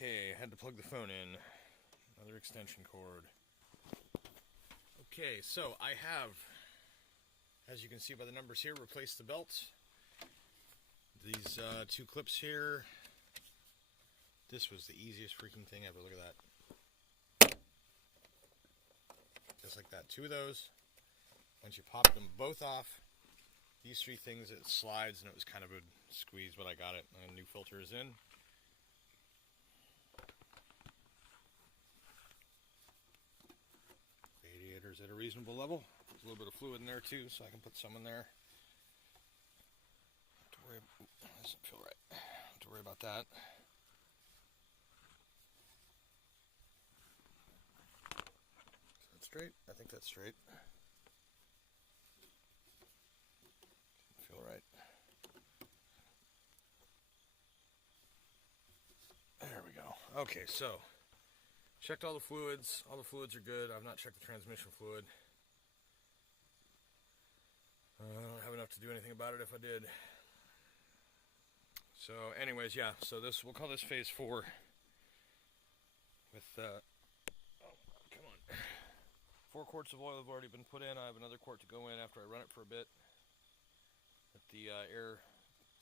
Okay, had to plug the phone in. Another extension cord. Okay, so I have, as you can see by the numbers here, replaced the belts. These two clips here. This was the easiest freaking thing ever. Look at that. Just like that. Two of those. Once you pop them both off, these three things, it slides, and it was kind of a squeeze, but I got it. And a new filter is in. Radiator's at a reasonable level. There's a little bit of fluid in there too, so I can put some in there. Don't have to worry. That doesn't feel right. Don't have to worry about that. Is that straight? I think that's straight. Didn't feel right. There we go. Okay, so checked all the fluids. All the fluids are good. I've not checked the transmission fluid. I don't have enough to do anything about it if I did. So anyways, yeah, so this, we'll call this phase 4 with, oh, come on. 4 quarts of oil have already been put in. I have another quart to go in after I run it for a bit. Let the air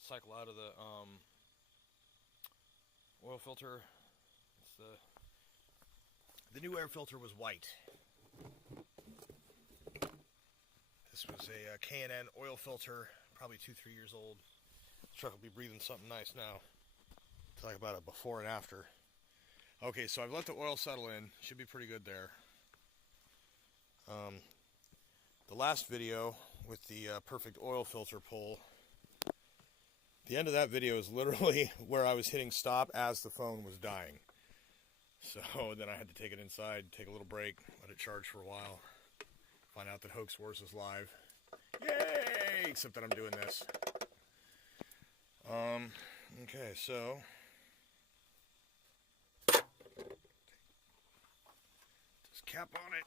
cycle out of the oil filter. It's the new air filter was white. This was a K&N oil filter, probably 2-3 years old. This truck will be breathing something nice now. Talk about a before and after. Okay, so I've let the oil settle in. Should be pretty good there. The last video with the perfect oil filter pull, the end of that video is literally where I was hitting stop as the phone was dying. So then I had to take it inside, take a little break, let it charge for a while, find out that Hoax Wars is live. Yay! Except that I'm doing this. Okay, so just cap on it.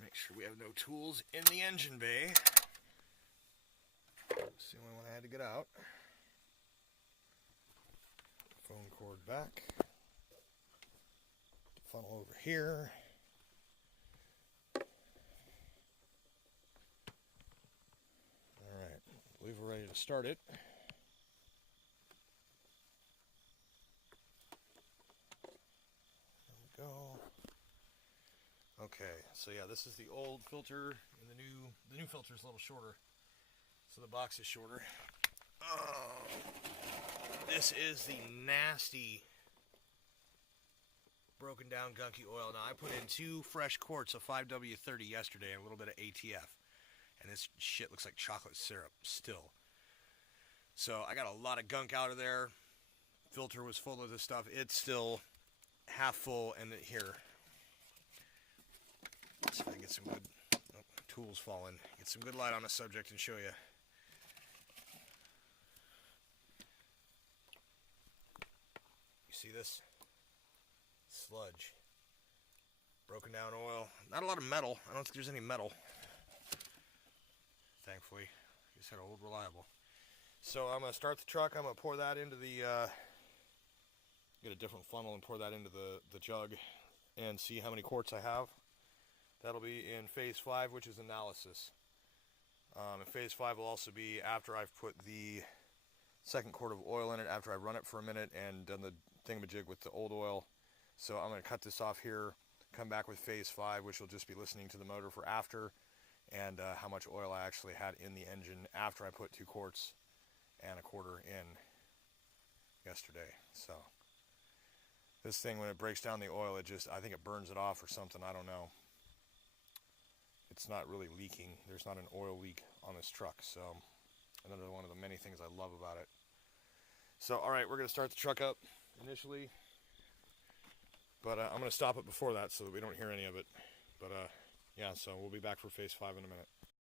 Make sure we have no tools in the engine bay. That's the only one I had to get out. Phone cord back. Funnel over here. Alright, I believe we're ready to start it. There we go. Okay, so yeah, this is the old filter, and the new filter is a little shorter. So the box is shorter. Oh, this is the nasty broken down gunky oil. Now I put in 2 fresh quarts of 5W30 yesterday and a little bit of ATF, and this shit looks like chocolate syrup still. So I got a lot of gunk out of there. Filter was full of this stuff. It's still half full, and here, let's see if I can get some good tools falling. Get some good light on the subject and show you. You see this? Sludge. Broken down oil. Not a lot of metal. I don't think there's any metal. Thankfully. Just had old reliable. So I'm going to start the truck. I'm going to pour that into the, get a different funnel and pour that into the jug and see how many quarts I have. That'll be in phase 5, which is analysis. And phase 5 will also be after I've put the second quart of oil in it, after I've run it for a minute and done the thingamajig with the old oil. So I'm going to cut this off here, come back with phase 5, which will just be listening to the motor for after, and how much oil I actually had in the engine after I put 2 quarts and a quarter in yesterday. So this thing, when it breaks down the oil, it just, I think it burns it off or something, I don't know. It's not really leaking. There's not an oil leak on this truck, so another one of the many things I love about it. So, alright, we're going to start the truck up initially. But I'm going to stop it before that so that we don't hear any of it. But yeah, so we'll be back for phase 5 in a minute.